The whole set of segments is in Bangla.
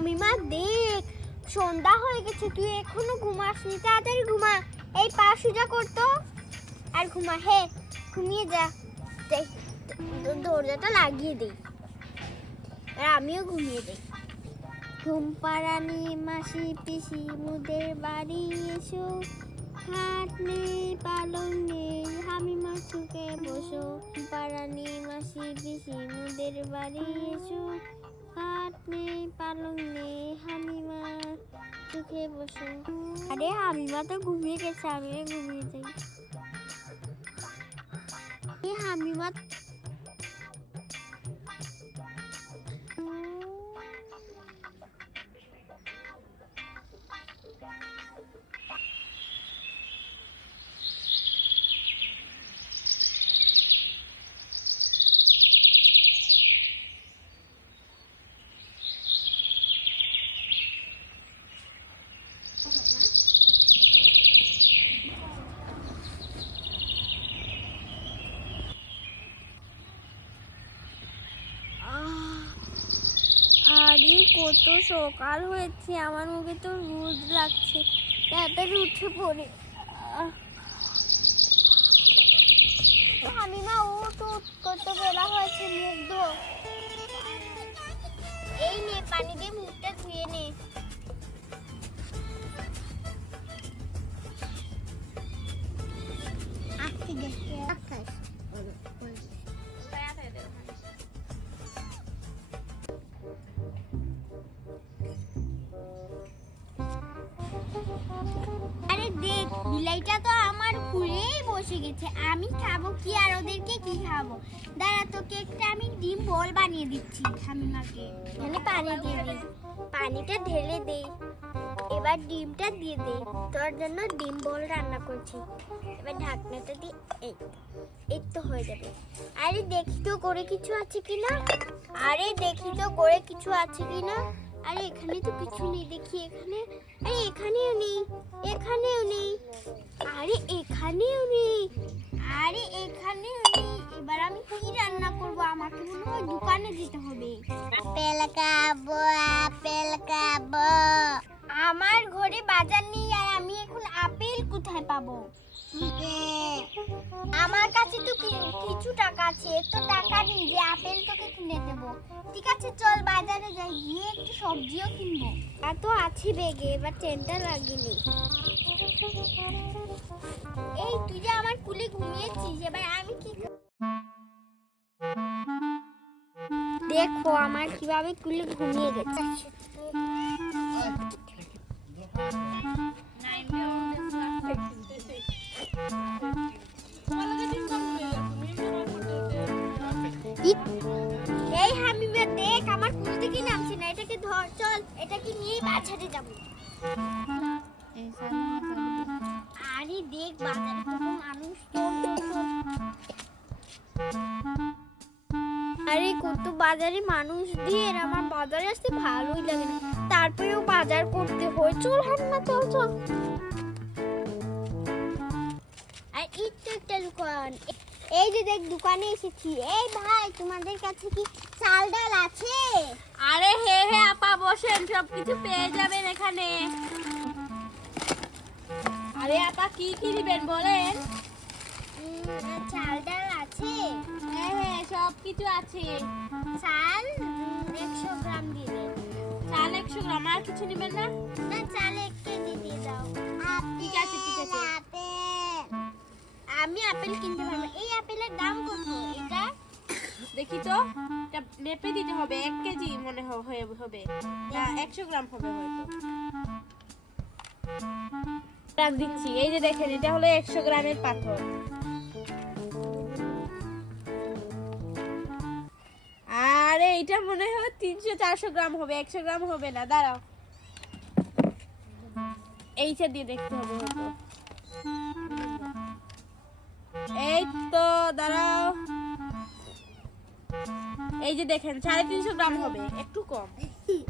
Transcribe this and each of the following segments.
হামিমা দেখ, সন্ধ্যা হয়ে গেছে, তুই এখনো ঘুমাসনি, তাড়াতাড়ি ঘুমা। এই পা সোজা করতো আর ঘুমা। হে, ঘুমিয়ে যা। দরজাটা লাগিয়ে দেই আর আমিও ঘুমিয়ে দেই। ঘুম পাড়ানি মাসি পিসি মুদের বাড়ি এসো, খাট নেই পালং নেই হামিমা সুখে বসো। পাড়ানি মাসি পিসি মুদের বাড়ি এসো, খাট নেই পালং নেই হামিমা সুখে বসো। আরে হামিমা তো ঘুমিয়ে গেছে, আমিও ঘুমিয়ে যাই। হামিমা আরে কত সকাল হয়েছে, আমার মুখে তো রোদ লাগছে, তাড়াতাড়ি উঠে পড়ে। হামিমা উঠ, কত বেলা হয়েছে, মুখ ধো। এই নে পানি দিয়ে মুখটা ধুয়ে নে। আরে দেখ, বিলাইটা তো আমার কুলেই বসে গেছে, আমি খাবো কি আর ওদেরকে কি খাবো? দাঁড়া, তোকে একটা আমি ডিম বল বানিয়ে দিচ্ছি হামিমাকে। এখানে পানি দিয়ে দিই, পানিটা ঢেলে দেই, এবার ডিমটা দিয়ে দেই। তোর জন্য ডিম বল রান্না করছি। এবার ঢাকনাটা দিয়ে এই তো হয়ে যাবে। আরে দেখি তো করে কিছু আছে কিনা, আরে দেখি তো করে কিছু আছে কিনা। আরে এখানে তো কিছু নেই, দেখি এখানে। আরে এখানেও নেই, এখানেও নেই, আরে এখানেও নেই, আরে এখানেও নেই। এবার আমি কি রান্না করব? আমাকে মনে হয় দোকানে যেতে হবে। আপেল খাবো, আপেল খাবো। আমার ঘরে বাজার নেই, আর আমি এখন আপেল কোথায় পাবো? আমার কাছে তো কিছু টাকা আছে, এত টাকা নেই যে আপেল তোকে কিনে দেবো। ঠিক আছে, চল বাজারে যাই, গিয়ে একটু সবজিও কিনবো। এত আছি বেগে, এবার চেনটা লাগিনি। এই তুই যে আমার কুলে ঘুমিয়েছিস, এবার আমি কি? দেখো আমার কিভাবে কুলে ঘুমিয়ে গেছে। এই হামিমা দেখ, আমার কুল থেকে নামছে না, এটাকে ধর, চল এটাকে নিয়ে বাজারে যাব। আরে দেখ বাজারে কত মানুষ, আরে কত বাজারে মানুষ দিয়ে আমার বাজারে আসতে ভালোই লাগে না, তারপরেও বাজার করতে হয়। চল হামিমা, চল চল। আর একটা দোকান, এই যে দেখ দোকানে এসেছি। এই ভাই, তোমাদের কাছে কি চাল ডাল আছে? আরে হে হে আপা, বসেন, সবকিছু পেয়ে যাবেন এখানে। আরে আপা কি কি নেবেন বলেন? চাল ডাল আছে? হ্যাঁ হ্যাঁ, সবকিছু আছে। চাল 100 গ্রাম দিয়ে দেন। চাল 100 গ্রাম, আর কিছু নেবেন না? না, চাল 1 কেজি দিয়ে দাও। ঠিক আছে ঠিক আছে। আমি আপেল কিনতে পারবো। এই আপেলের দাম কত? এটা দেখি তো, এটা মেপে দিতে হবে। 1 কেজি মনে হবে না, 100 গ্রাম হবে হয়তো। রাখ দিচ্ছি। এই যে দেখেন, এটা হলো 100 গ্রামের পাথর। আরে এটা মনে হয় 300-400 গ্রাম হবে, 100 গ্রাম হবে না। দাঁড়াও, এইটা দিয়ে দেখতে হবে হয়তো। এই তো দাঁড়াও, এই যে দেখেন 350 গ্রাম হবে, একটু কম।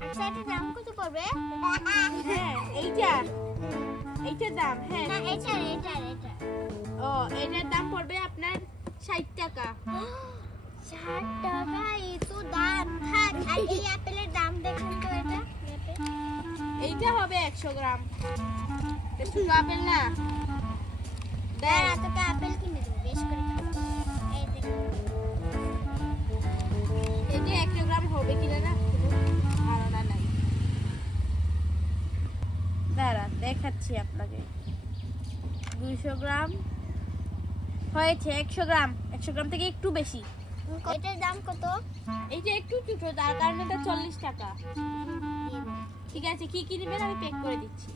আচ্ছা, এটার দাম কত পড়বে? হ্যাঁ এইটার দাম, হ্যাঁ না, এটা। ও, এটার দাম পড়বে আপনার 60 টাকা। 60 টাকা? এত দাম! থাক। আর এই আপেলের দাম দেখুন তো, এটা এইটা হবে 100 গ্রাম। এটা ছোট আপেল না। দাঁড়া তোকে আপেল কিনে দেবো বেশ করে খাবো। এই দেখো এই যে 100 গ্রাম হবে কিনা না ধারণা নাই। দাঁড়া দেখাচ্ছি আপনাকে। 200 গ্রাম হয়েছে। 100 গ্রাম, 100 গ্রাম থেকে একটু বেশি। এটার দাম কত? এই যে একটু ছোট, তার কারণে এটা 40 টাকা। দিয়ে দেন। ঠিক আছে, কি কি নেবেন আমি প্যাক করে দিচ্ছি।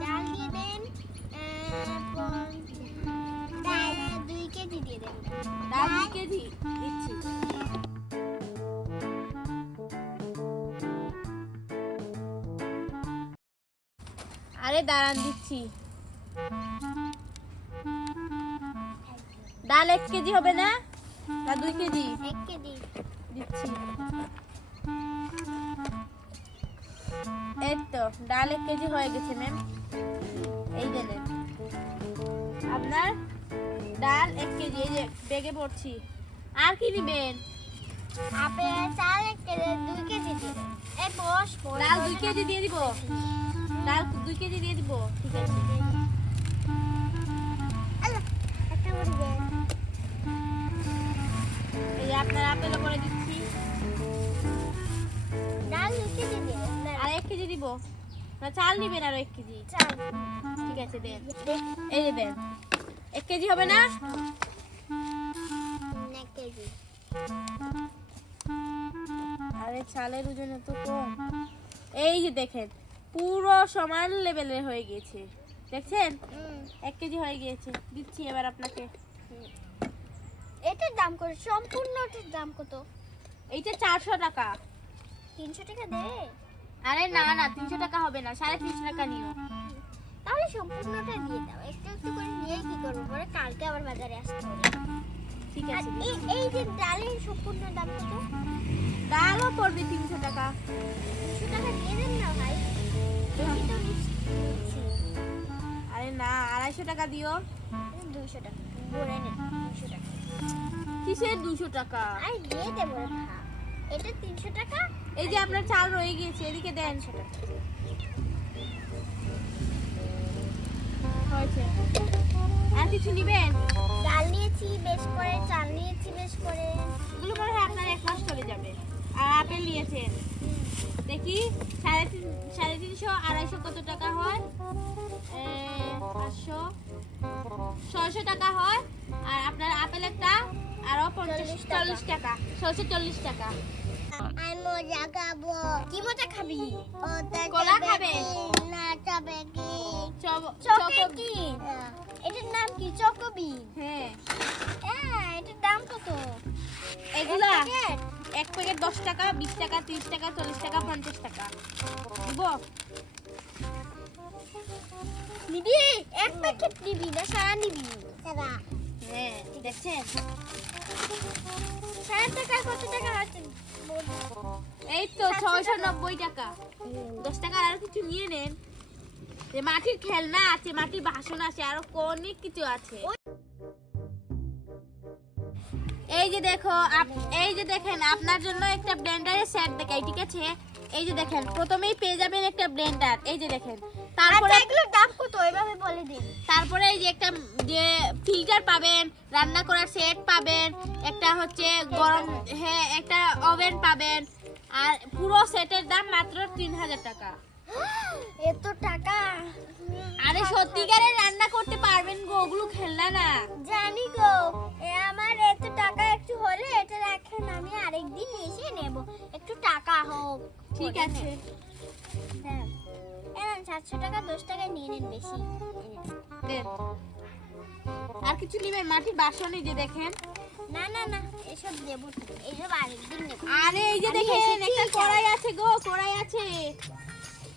ডাল দিয়ে দেন 2 কেজি দিয়ে দেন। ডাল 2 কেজি দিচ্ছি। আরে দাঁড়ান দিচ্ছি। ডাল 1 কেজি হবে না? না 2 কেজি? 1 কেজি দিচ্ছি। এই তো ডাল 1 কেজি হয়ে গেছে ম্যাম। এই যে নেন আপনার ডাল 1 কেজি। এই যে ব্যাগে পড়ছি। আর কি নেবেন? আপেল চাল 1 কেজি 2 কেজি দিয়ে দেন। এই বস ডাল 2 কেজি দিয়ে দিব। ডাল 2 কেজি দিয়ে দিব। ঠিক আছে। আল্লাহ একটা করে দেন। এই যে আপনার আপেল করে দিচ্ছি। ডাল 2 কেজি দিয়ে দেন। আর 1 কেজি দিব না? চাল নেবেন আর 1 কেজি? চাল ঠিক আছে দেন। এই যে দেন। 1 কেজি হবে না? 1 কেজি। আরে চালের ওজন এত কম। এই যে দেখেন পুরো সমান লেভেলের হয়ে গেছে। দেখছেন 1 কেজি হয়ে গিয়েছে। দিচ্ছি এবার আপনাকে। এটার দাম কত? সম্পূর্ণটার দাম কত? এইটা 400 টাকা। 300 টাকা দেবে? আরে না না 300 টাকা হবে না, 350 টাকা নিও। তাহলে সম্পূর্ণটা দিয়ে দাও। একটু একটু করে নিয়ে কি করবো? পরে কালকে আবার বাজারে আসতে হবে। ঠিক আর আছে। এই যে ডালের সম্পূর্ণ দাম কত? ডালও পড়বে 300 টাকা। 200 টাকা দিয়ে দেন না ভাই। বেশি তো নিচ্ছি। আরে না 250 টাকা দিও। 200 টাকা বলে নেন। 200 টাকা কিসের 200 টাকা? আরে দিয়ে দেবো রে ভাই। এটা 300 টাকা। এই যে আপনার চাল রয়ে গিয়েছে, এদিকে দেন। হয়েছে। আর কিছু নিবেন? ডাল নিয়েছি বেশ করে, চাল নিয়েছি বেশ করে। এগুলো মনে হয় আপনার 1 মাস চলে যাবে। আর আপেল নিয়েছেন দেখি 350, 250 কত টাকা হয়? 500, 600 টাকা হয়। আর আপনার আপেল একটা আরো 40 টাকা, 640 টাকা। আমি মজা খাবো। কি মজা খাবি? কলা খাবে? না চাবে কি? চকোবি। এটার নাম কি? চকোবিন। হ্যাঁ এটার দাম কত? এগুলা এক প্যাকেট? 1 প্যাকেট 10 টাকা, 20 টাকা, 30 টাকা, 40 টাকা, 50 টাকা। দিব? নিবি? এক প্যাকেট নিবি না সারা নিবি? সারা। হ্যাঁ দেখছেন। সারা টাকায় কত টাকা আছে? এই তো 690 টাকা। 10 টাকা আর কিছু নিয়ে নেন। যে মাটির খেলনা আছে, মাটির বাসন আছে, আরো অনেক কিছু আছে। এই যে দেখো এই যে দেখেন আপনার জন্য একটা ব্লেন্ডারের সেট দেখাই। ঠিক আছে, এই যে দেখেন প্রথমেই পেয়ে যাবেন একটা ব্লেন্ডার। এই যে দেখেন তারপরে এগুলোর দাম কত এভাবে বলে দিন। তারপরে এই যে একটা যে ফিল্টার পাবেন, রান্না করার সেট পাবেন, একটা হচ্ছে গরম হ্যাঁ একটা ওভেন পাবেন। আর পুরো সেটের দাম মাত্র 3000 টাকা। এত টাকা? আরে সত্যিকারে রান্না করতে পারবেন গো, ওগুলো খেলনা না। জানি গো। আমার এত টাকা একটু হলে এটা রাখেন, আমি আরেকদিন এসে নেব। একটু টাকা হোক। ঠিক আছে। হ্যাঁ 700 টাকা 10 টাকা নিয়ে নেন বেশি। দেন। আর কিছু নিবেন? মাটির বাসন এই যে দেখেন। না না না এসব দেবো না। এসব আরেকদিন নেব। আরে এই যে আমি দেখেন এসেছি একটা তো। কড়াই আছে গো, কড়াই আছে।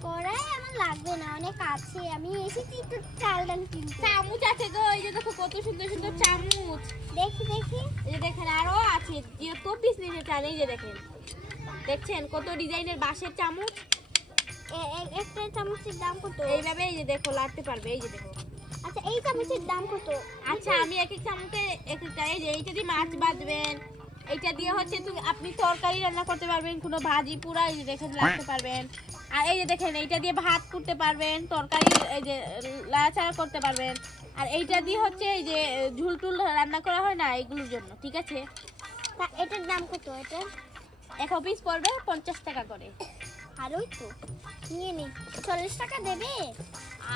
কড়াই আমার লাগবে না, অনেক আছে। আমি এসেছি একটু চাল ডাল কিনতে। চামচ আছে গো, এই যে দেখো কত সুন্দর সুন্দর চামচ। দেখি দেখি। এই যে দেখেন আরো আছে যে তো বিজনেসের চাল। এই যে দেখেন, দেখছেন কত ডিজাইনের বাঁশের চামচ। একটা চামচের দাম কত? এইভাবে এই যে দেখো লাড়তে পারবে। এই যে দেখো। আচ্ছা এই চামচের দাম কত? আচ্ছা আমি এক এক চামচে এক একটা। এই যে এইটা দিয়ে মাছ ভাজবেন, এইটা দিয়ে হচ্ছে আপনি তরকারি রান্না করতে পারবেন, কোনো ভাজি পুরা এই যে দেখেন লাড়তে পারবেন। আর এই যে দেখেন এইটা দিয়ে ভাত করতে পারবেন, তরকারি এই যে লাড়াচাড়া করতে পারবেন। আর এইটা দিয়ে হচ্ছে এই যে ঝুল টুল রান্না করা হয় না, এগুলোর জন্য। ঠিক আছে, তা এটার দাম কত? এটা 1 পিস পড়বে 50 টাকা করে। আর ওই তো নিয়ে নে, 40 টাকা দেবে?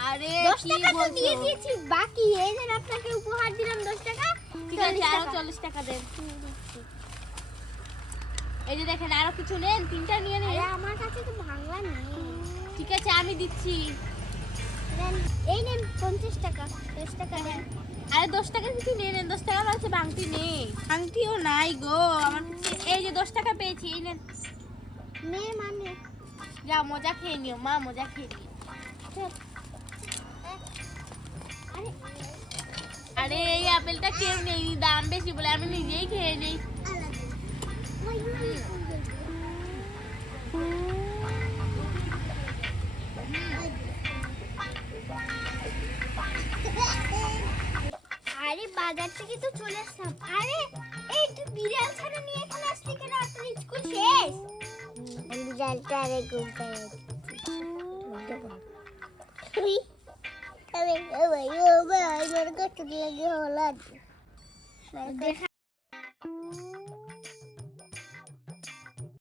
আরে 10 কি টাকা তো বলছো? দিয়ে দিয়েছি, বাকি এই যে আপনাকে উপহার দিলাম 10 টাকা। ঠিক আছে, আরো 40 টাকা দেন। এই যে দেখেন আরো কিছু নেন, 3টা নিয়ে আরে নেন। আমার কাছে তো ভাঙলা নেই। ঠিক আছে, আমি দিচ্ছি। নেন, এই নেন 50 টাকা, 10 টাকা দেন। আরে 10 টাকার কিছু নিয়ে নেন, 10 টাকা আছে, বাংটি নেই। বাংটিও নাই গো আমার কাছে। এই যে 10 টাকা পেয়েছি, এই নেন। নে মানে যাও মজা খেয়ে নিও মা, মজা খেয়ে নিও। চল। আরে আরে এই আপেলটা কেউ নেই, দাম বেশি বলে আমি নিজেই খেয়ে নেই। আরে বাজার থেকে তো চলে আসলাম। আরে এই তুই বিড়াল ছানা নিয়ে এখানে আসলি কেন? আর তোর স্কুল শেষ? বিড়ালটা আরে ঘুমতে দেখা